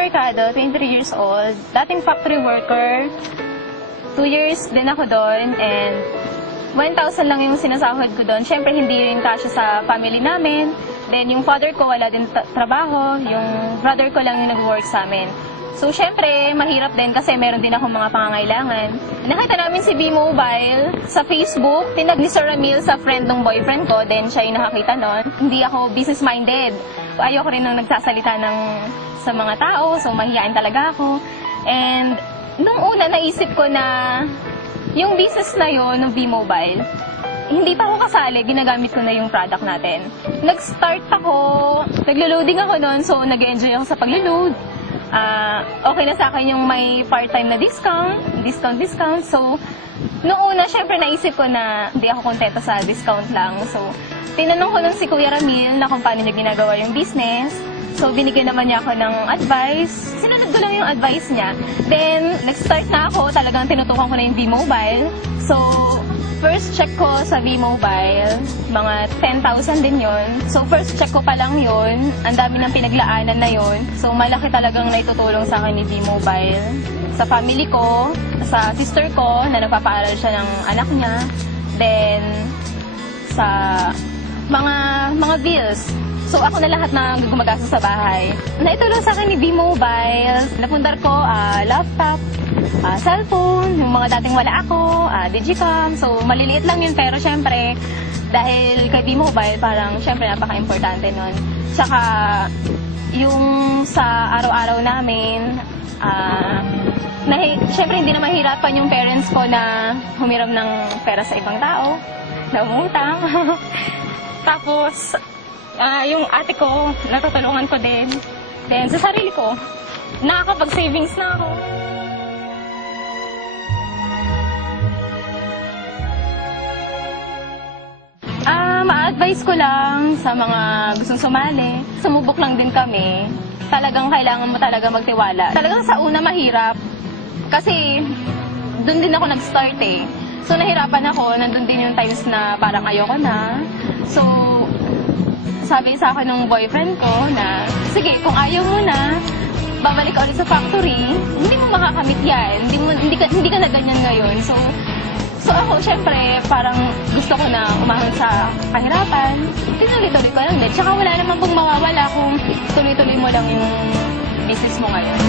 Mercado, 23 years old. Dating factory worker. 2 years din ako doon and 1,000 lang yung sinasahod ko doon. Siyempre, hindi rin kasya sa family namin. Then, yung father ko wala din trabaho. Yung brother ko lang yung nag-work sa amin. So, syempre, mahirap din kasi meron din akong mga pangangailangan. Nakita namin si B-Mobile sa Facebook. Tinag ni Sir Ramil sa friend ng boyfriend ko. Then, siya yung nakakita nun. Hindi ako business-minded. Ayoko rin nung nagsasalita sa mga tao. So, mahihain talaga ako. And, nung una, naisip ko na yung business na yun, ng B-Mobile, hindi pa ako kasali, ginagamit ko na yung product natin. Nag-start ako, naglo-loading ako noon, so nag-enjoy ako sa paglo-load. Okay na sa akin yung may part-time na discount. So, noong una, syempre naisip ko na hindi ako kontento sa discount lang. So, tinanong ko nun si Kuya Ramil na kung paano niya ginagawa yung business. So, binigyan naman niya ako ng advice. Sinunod ko lang yung advice niya. Then, nag-start na ako. Talagang tinutukan ko na yung B-Mobile. So, first check ko sa B-Mobile, mga 10,000 din yon. So, first check ko pa lang yon. Ang dami ng pinaglaanan na yon. So, malaki talagang naitutulong sa akin ni B-Mobile. Sa family ko, sa sister ko, na nagpapaaral siya ng anak niya. Then, sa mga bills. So, ako na lahat na gumagastos sa bahay. Naitulong sa akin ni B-Mobile. Napundar ko, laptop, cellphone, yung mga dating wala ako, Digicam. So, maliliit lang yun, pero syempre, dahil kay B-Mobile, parang syempre napaka-importante nun. Tsaka, yung sa araw-araw namin, syempre hindi na mahirapan yung parents ko na humiram ng pera sa ibang tao, na umutang. Tapos, yung ate ko, natutulungan ko din. Then, sa sarili ko, nakakapag-savings na ako. Ma-advise ko lang sa mga gustong sumali. Sumubok lang din kami. Talagang kailangan mo talaga magtiwala. Talagang sa una mahirap. Kasi, doon din ako nag-start eh. So, nahirapan ako. Nandun din yung times na parang ayoko na. So, sabi sa akin ng boyfriend ko na, sige, kung ayaw mo na, babalik ka ulit sa factory, hindi mo makakamit yan. Hindi ka na ganyan ngayon. So ako, syempre, parang gusto ko na umahon sa kahirapan. Tinuloy-tuloy ko lang din. Tsaka wala naman pong mawawala kung tuloy-tuloy mo lang yung business mo ngayon.